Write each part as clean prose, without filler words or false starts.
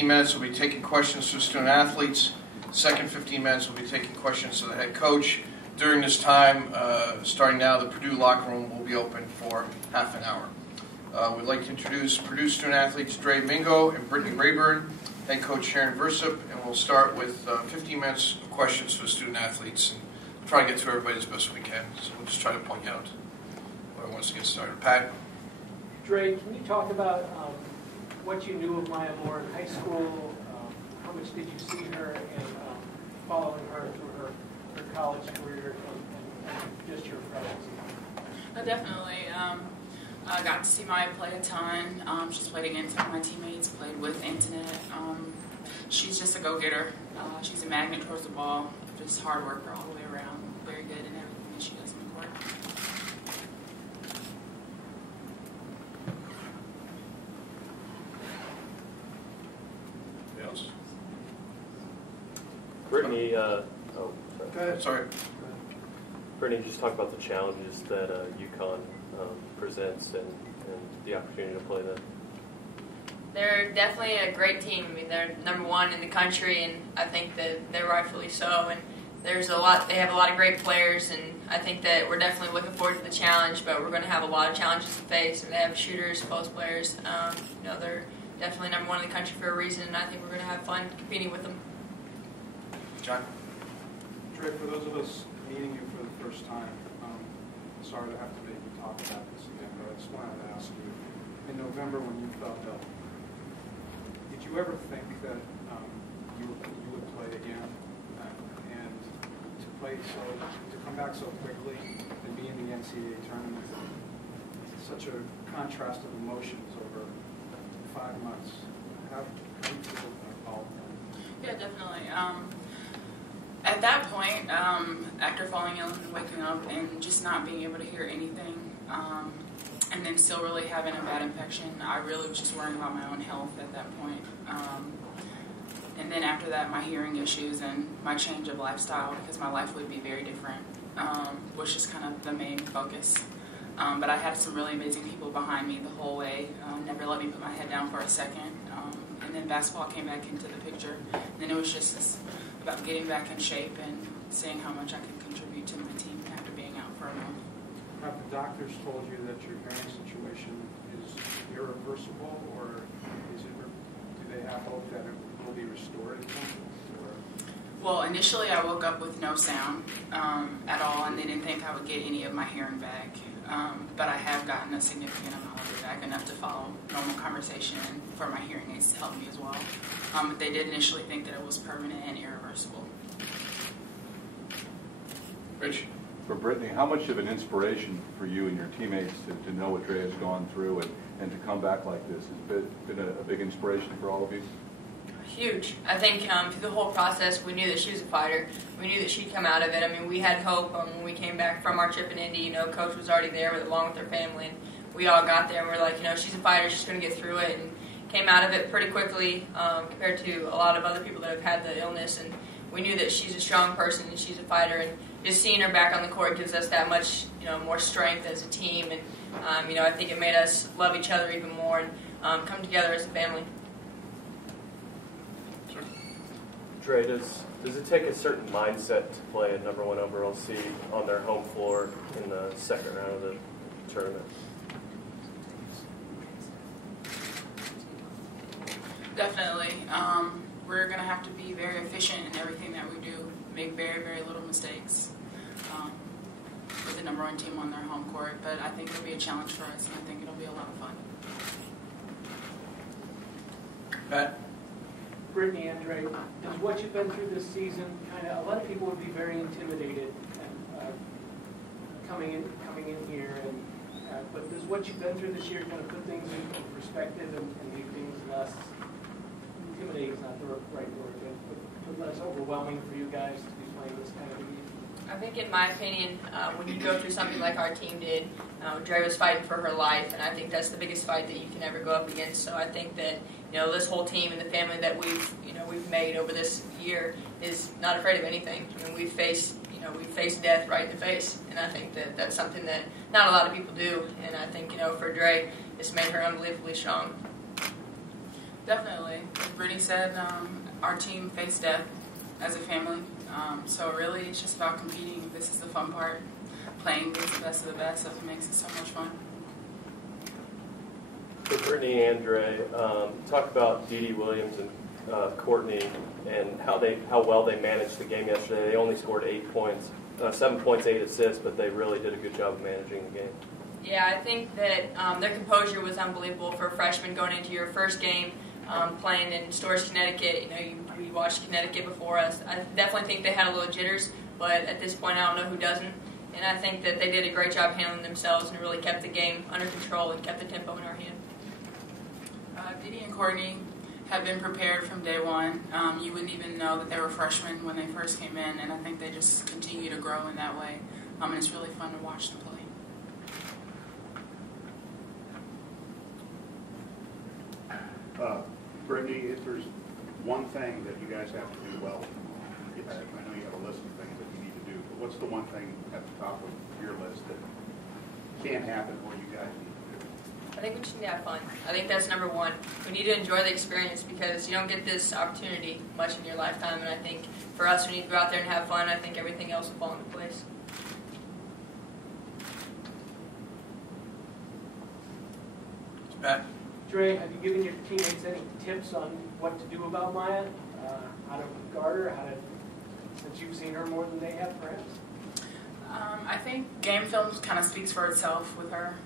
15 minutes will be taking questions to student athletes. Second 15 minutes will be taking questions to the head coach. During this time, starting now, the Purdue locker room will be open for half an hour. We'd like to introduce Purdue student athletes Drey Mingo and Brittany Rayburn, head coach Sharon Versyp, and we'll start with 15 minutes of questions to the student athletes and try to get to everybody as best we can. So we'll just try to point out whoever wants to get started. Pat? Drey, can you talk about what you knew of Maya Moore in high school? How much did you see her, and following her through her college career, and just your impressions? Definitely. I got to see Maya play a ton. She's played against some of my teammates, played with Antoinette. She's just a go-getter. She's a magnet towards the ball, just hard worker all the way around. Very good in everything that she does in the court. Anybody else? Brittany, Go ahead. Sorry. Brittany, just talk about the challenges that UCONN presents and the opportunity to play them. They're definitely a great team. I mean, they're #1 in the country, and I think that they're rightfully so. And there's a lot. They have a lot of great players, and I think that we're definitely looking forward to the challenge. But we're going to have a lot of challenges to face. And they have shooters, post players. They're definitely #1 in the country for a reason, and I think we're going to have fun competing with them. John? Drey, for those of us meeting you for the first time, sorry to have to make you talk about this again, but I just wanted to ask you, in November when you felt ill, did you ever think that you would play again? And to come back so quickly and be in the NCAA tournament, such a contrast of emotions over 5 months. How do you feel about all of that? Yeah, definitely. At that point, after falling ill and waking up and just not being able to hear anything, and then still really having a bad infection, I really was just worrying about my own health at that point. And then after that, my hearing issues and my change of lifestyle, because my life would be very different, was just kind of the main focus. But I had some really amazing people behind me the whole way, never let me put my head down for a second. And then basketball came back into the picture. And then it was just about getting back in shape and seeing how much I could contribute to my team after being out for a month. Have the doctors told you that your hearing situation is irreversible, or do they have hope that it will be restored? Well, initially I woke up with no sound at all, and they didn't think I would get any of my hearing back. But I have gotten a significant amount of it back, enough to follow normal conversation and for my hearing aids to help me as well. But they did initially think that it was permanent and irreversible. Rich? For Brittany, how much of an inspiration for you and your teammates to know what Drey has gone through and to come back like this has been a big inspiration for all of you? Huge. I think through the whole process, we knew that she was a fighter. We knew that she'd come out of it. I mean, we had hope when we came back from our trip in Indy. Coach was already there along with her family, and we all got there and we're like, she's a fighter. She's going to get through it, and came out of it pretty quickly compared to a lot of other people that have had the illness. And we knew that she's a strong person and she's a fighter, and just seeing her back on the court gives us that much, more strength as a team. And I think it made us love each other even more and come together as a family. Drey, does it take a certain mindset to play a #1 overall seed on their home floor in the second round of the tournament? Definitely. We're going to have to be very efficient in everything that we do, make very, very little mistakes with the #1 team on their home court. But I think it'll be a challenge for us, and I think it'll be a lot of fun. Pat? Brittany and Drey, does what you've been through this season a lot of people would be very intimidated and, coming in here, but does what you've been through this year kind of put things in perspective and make things less intimidating? Is not the right word, but less overwhelming for you guys to be playing this kind of a game? I think, in my opinion, when you go through something like our team did, Drey was fighting for her life, and I think that's the biggest fight that you can ever go up against. So I think that this whole team and the family that we've made over this year is not afraid of anything. I mean, we've faced death right in the face, and I think that that's something that not a lot of people do. And I think for Drey, it's made her unbelievably strong. Definitely. As Brittany said, our team faced death as a family. So really, it's just about competing. This is the fun part. Playing against the best of the best, so it makes it so much fun. So Brittany and Drey, talk about Dee Dee Williams and Courtney and how well they managed the game yesterday. They only scored 8 points, 7 points, 8 assists, but they really did a good job of managing the game. Yeah, I think that their composure was unbelievable for a freshman going into your first game playing in Storrs, Connecticut. We watched Connecticut before us. I definitely think they had a little jitters, but at this point I don't know who doesn't. And I think that they did a great job handling themselves and really kept the game under control and kept the tempo in our hand. Dee Dee and Courtney have been prepared from day one. You wouldn't even know that they were freshmen when they first came in, and I think they just continue to grow in that way. And it's really fun to watch them play. Brittany, if there's one thing that you guys have to do well, I know you have a list of things that you need to do, but what's the one thing at the top of your list that can't happen or you guys need to do? I think we just need to have fun. I think that's number one. We need to enjoy the experience because you don't get this opportunity much in your lifetime, and I think for us, we need to go out there and have fun. I think everything else will fall into place. Matt? Drey, have you given your teammates any tips on what to do about Maya? How to guard her? Since you've seen her more than they have, perhaps? I think game film kind of speaks for itself with her.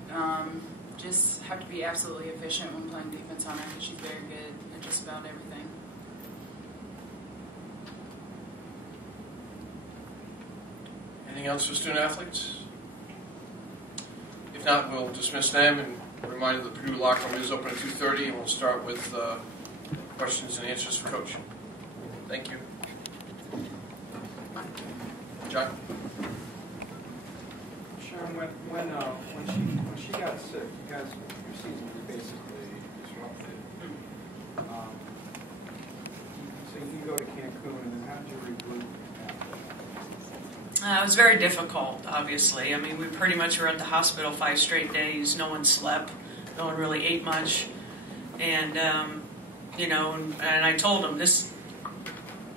Just have to be absolutely efficient when playing defense on her because she's very good at just about everything. Anything else for student athletes? If not, we'll dismiss them and remind them the Purdue locker room is open at 2:30, and we'll start with questions and answers for Coach. Thank you. John? Sharon, when she got sick, you guys, your season was basically disrupted. So you go to Cancun, and then how did you regroup? It was very difficult, obviously. I mean, we pretty much were at the hospital 5 straight days. No one slept. No one really ate much. And, and I told them,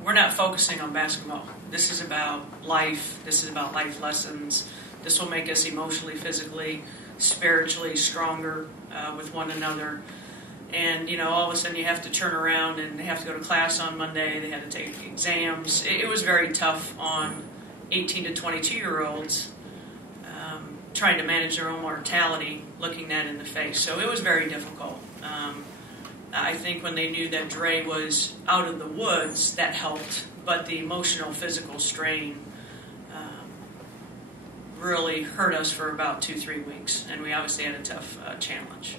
we're not focusing on basketball. This is about life. This is about life lessons. This will make us emotionally, physically, spiritually stronger with one another. And, all of a sudden you have to turn around and they have to go to class on Monday. They had to take exams. It was very tough on 18 to 22-year-olds trying to manage their own mortality, looking that in the face. So it was very difficult. I think when they knew that Drey was out of the woods, that helped. But the emotional, physical strain really hurt us for about 2-3 weeks. And we obviously had a tough challenge.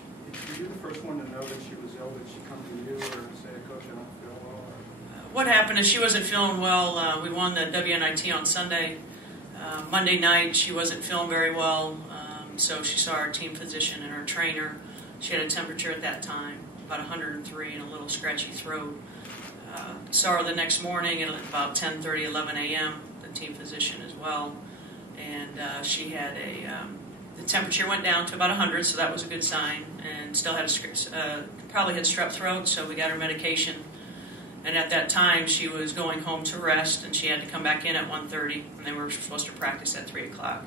Were you the first one to know that she was ill? Did she come to you or say, Coach, I don't feel well? What happened is she wasn't feeling well. We won the WNIT on Sunday. Monday night, she wasn't feeling very well, so she saw our team physician and our trainer. She had a temperature at that time, about 103 and a little scratchy throat. Saw her the next morning at about 10:30, 11 a.m., the team physician as well. And she had the temperature went down to about 100, so that was a good sign, and still had probably had strep throat, so we got her medication. And at that time, she was going home to rest, and she had to come back in at 1:30, and they were supposed to practice at 3 o'clock.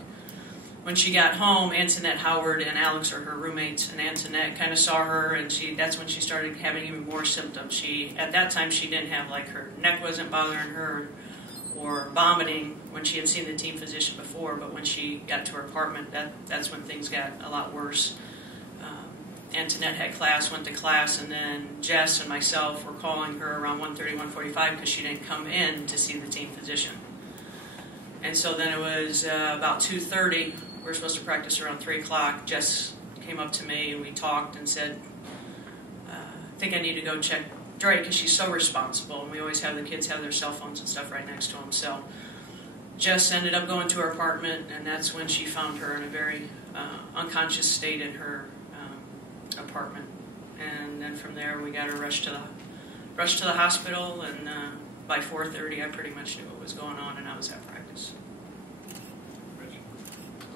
When she got home, Antoinette Howard and Alex are her roommates, and Antoinette kind of saw her, and that's when she started having even more symptoms. At that time, she didn't have, her neck wasn't bothering her or vomiting when she had seen the team physician before, but when she got to her apartment, that's when things got a lot worse. Antoinette had class, went to class, and then Jess and myself were calling her around 1:30, 1:45 because she didn't come in to see the team physician. And so then it was about 2:30. We were supposed to practice around 3 o'clock. Jess came up to me and we talked and said, I think I need to go check Drey because she's so responsible. And we always have the kids have their cell phones and stuff right next to them. So Jess ended up going to her apartment, and that's when she found her in a very unconscious state in her apartment. And then from there we got her rushed to the hospital, and by 4:30 I pretty much knew what was going on, and I was at practice.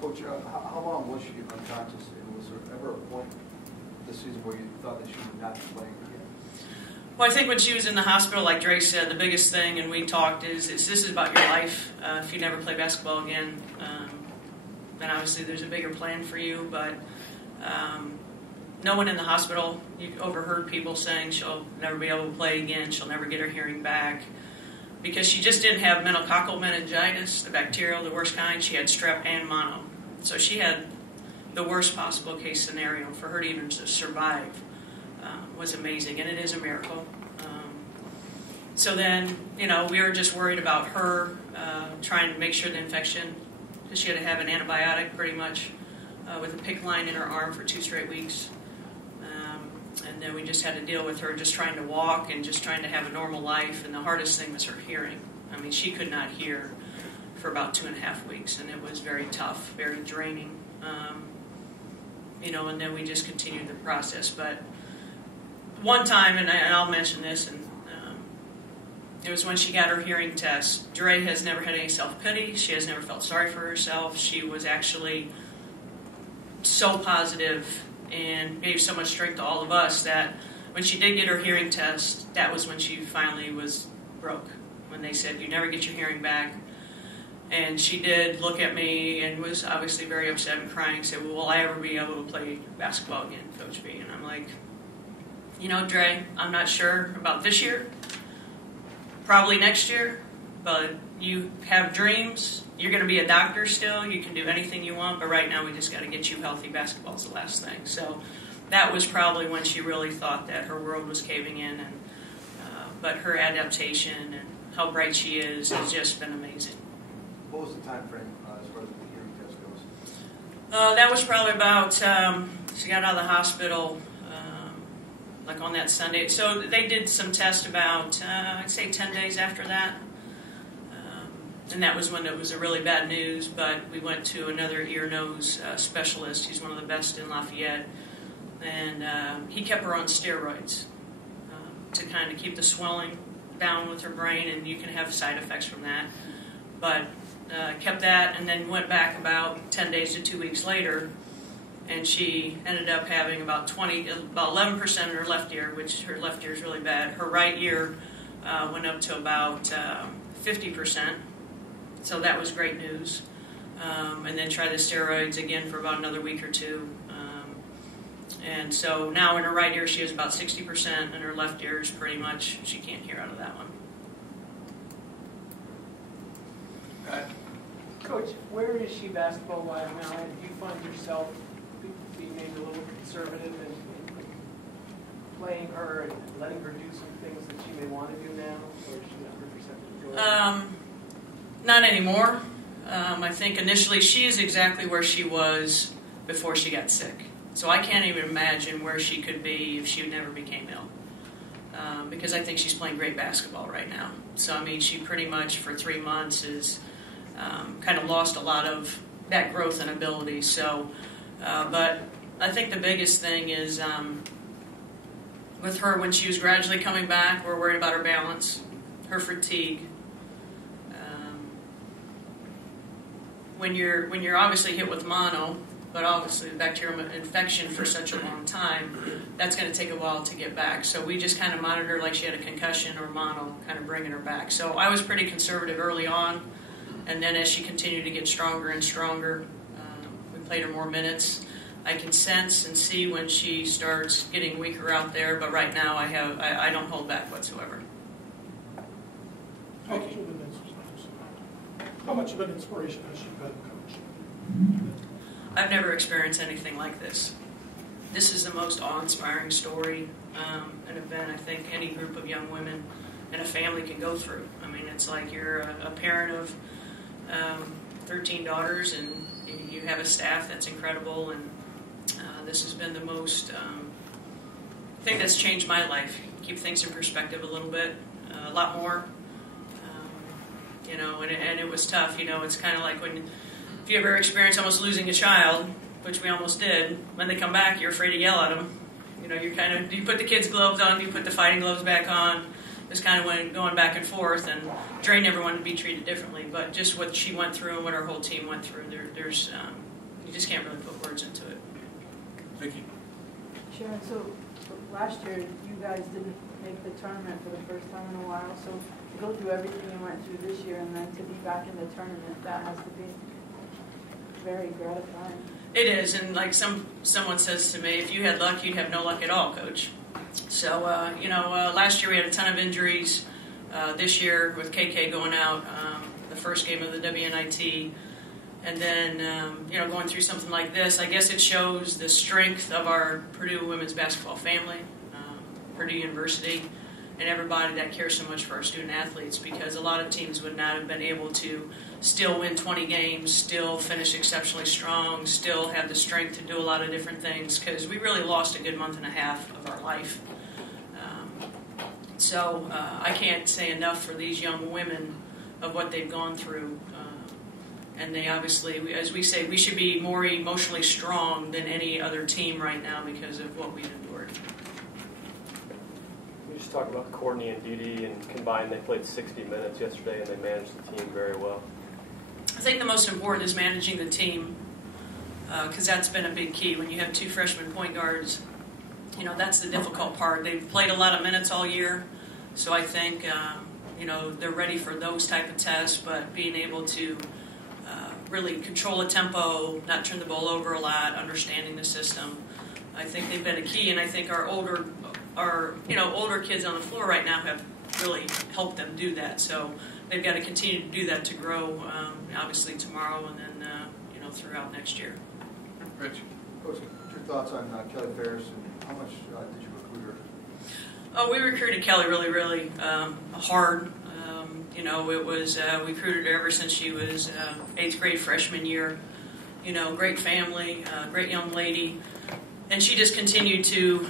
Coach, how long was she unconscious, and was there ever a point this season where you thought that she would not be playing again? Well, I think when she was in the hospital, like Drey said, the biggest thing, and we talked, is this is about your life. If you never play basketball again, then obviously there's a bigger plan for you. But no one in the hospital, you overheard people saying she'll never be able to play again, she'll never get her hearing back, because she just didn't have meningococcal meningitis, the bacterial, the worst kind. She had strep and mono. So she had the worst possible case scenario. For her to even survive was amazing, and it is a miracle. So then, we were just worried about her, trying to make sure the infection, because she had to have an antibiotic pretty much with a PICC line in her arm for 2 straight weeks. And then we just had to deal with her just trying to walk and just trying to have a normal life, and the hardest thing was her hearing. I mean, she could not hear for about 2.5 weeks, and it was very tough, very draining. And then we just continued the process. But one time, and I'll mention this, and it was when she got her hearing test. Drey has never had any self-pity. She has never felt sorry for herself. She was actually so positive and gave so much strength to all of us that when she did get her hearing test, that was when she finally was broke. When they said, you never get your hearing back. And she did look at me and was obviously very upset and crying, said, well, will I ever be able to play basketball again, Coach B? And I'm like, Drey, I'm not sure about this year, probably next year, but you have dreams. You're going to be a doctor still. You can do anything you want, but right now we just got to get you healthy. Basketball is the last thing. So that was probably when she really thought that her world was caving in. And but her adaptation and how bright she is has just been amazing. What was the time frame as far as the hearing test goes? That was probably about, she got out of the hospital like on that Sunday. So they did some tests about, I'd say 10 days after that. And that was when it was a really bad news, but we went to another ear-nose specialist. He's one of the best in Lafayette. And he kept her on steroids to kind of keep the swelling down with her brain, and you can have side effects from that. But kept that, and then went back about 10 days to 2 weeks later, and she ended up having about 11% in her left ear, which her left ear is really bad. Her right ear went up to about 50%, so that was great news. And then tried the steroids again for about another week or two. And so now in her right ear she has about 60%, and her left ear is pretty much, she can't hear out of that one. Coach, where is she basketball-wise now? And do you find yourself being maybe a little conservative in playing her and letting her do some things that she may want to do now? Or is she 100% enjoying it? Not anymore. I think initially she is exactly where she was before she got sick. So I can't even imagine where she could be if she never became ill. Because I think she's playing great basketball right now. So, I mean, she pretty much for 3 months is kind of lost a lot of that growth and ability. So, but I think the biggest thing is with her when she was gradually coming back, we're worried about her balance, her fatigue. When you're obviously hit with mono, but obviously the bacterial infection for such a long time, that's going to take a while to get back. So we just kind of monitor her like she had a concussion or mono, kind of bringing her back. So I was pretty conservative early on, and then as she continued to get stronger and stronger, we played her more minutes. I can sense and see when she starts getting weaker out there, but right now I don't hold back whatsoever. How much of an inspiration has she been, Coach? I've never experienced anything like this. This is the most awe-inspiring story, an event I think any group of young women and a family can go through. I mean, it's like you're a parent of 13 daughters, and you have a staff that's incredible, and this has been the most, I think that's changed my life. Keep things in perspective a little bit, a lot more. And it was tough. It's kind of like if you ever experience almost losing a child, which we almost did, when they come back, you're afraid to yell at them. You put the kids' gloves on, you put the fighting gloves back on. Just kind of went going back and forth, and Drey never wanted to be treated differently, but just what she went through and what her whole team went through, there's you just can't really put words into it. Vicky. Sharon, so last year you guys didn't make the tournament for the first time in a while, so to go through everything you went through this year and then to be back in the tournament, that has to be very gratifying. It is, and like someone says to me, if you had luck, you'd have no luck at all, Coach. So, last year we had a ton of injuries. This year with KK going out, the first game of the WNIT, and then, going through something like this, I guess it shows the strength of our Purdue women's basketball family, Purdue University, and everybody that cares so much for our student athletes, because a lot of teams would not have been able to still win 20 games, still finish exceptionally strong, still have the strength to do a lot of different things, because we really lost a good month and a half of our life. So I can't say enough for these young women of what they've gone through. And they obviously, as we say, we should be more emotionally strong than any other team right now because of what we've endured. We just talked about Courtney and Dee, and combined they played 60 minutes yesterday and they managed the team very well. I think the most important is managing the team, because that's been a big key. When you have two freshman point guards, that's the difficult part. They've played a lot of minutes all year, so I think they're ready for those type of tests, but being able to really control a tempo, not turn the ball over a lot, understanding the system, I think they've been a key, and I think our older kids on the floor right now have really helped them do that. So they've got to continue to do that to grow, obviously tomorrow and then throughout next year. Rich? Coach, your thoughts on Kelly Ferris and how much did you recruit her? Oh, we recruited Kelly really, really hard. It was we recruited her ever since she was 8th grade freshman year. Great family, great young lady, and she just continued to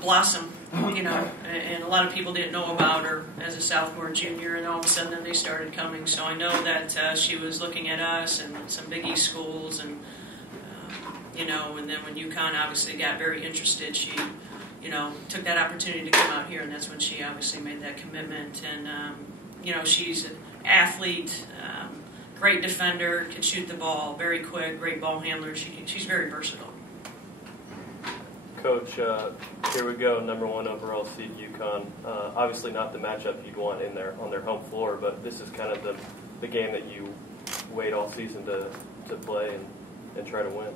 blossom. And a lot of people didn't know about her as a sophomore, junior, and all of a sudden then they started coming. So I know that she was looking at us and some Big East schools, and and then when UConn obviously got very interested, she took that opportunity to come out here, and that's when she obviously made that commitment. And she's an athlete, great defender, can shoot the ball, very quick, great ball handler. She's very versatile. Coach, here we go, number 1 overall seed UConn. Obviously not the matchup you'd want on their home floor, but this is kind of the game that you wait all season to play and try to win.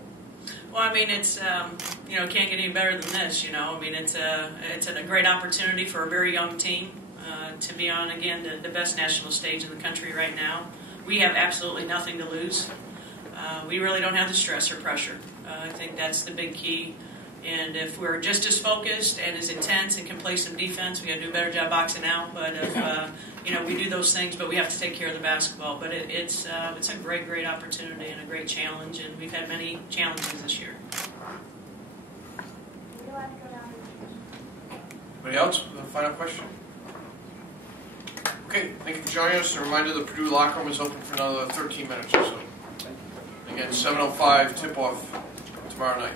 Well, I mean, it's can't get any better than this. It's a great opportunity for a very young team to be on again the best national stage in the country right now. We have absolutely nothing to lose. We really don't have the stress or pressure. I think that's the big key. And if we're just as focused and as intense and can play some defense, we got to do a better job boxing out. But if we do those things, but we have to take care of the basketball. But it's a great opportunity and a great challenge, and we've had many challenges this year. Anybody else with a final question? Okay, thank you for joining us. A reminder, the Purdue locker room is open for another 13 minutes or so. Again, 7:05 tip-off tomorrow night.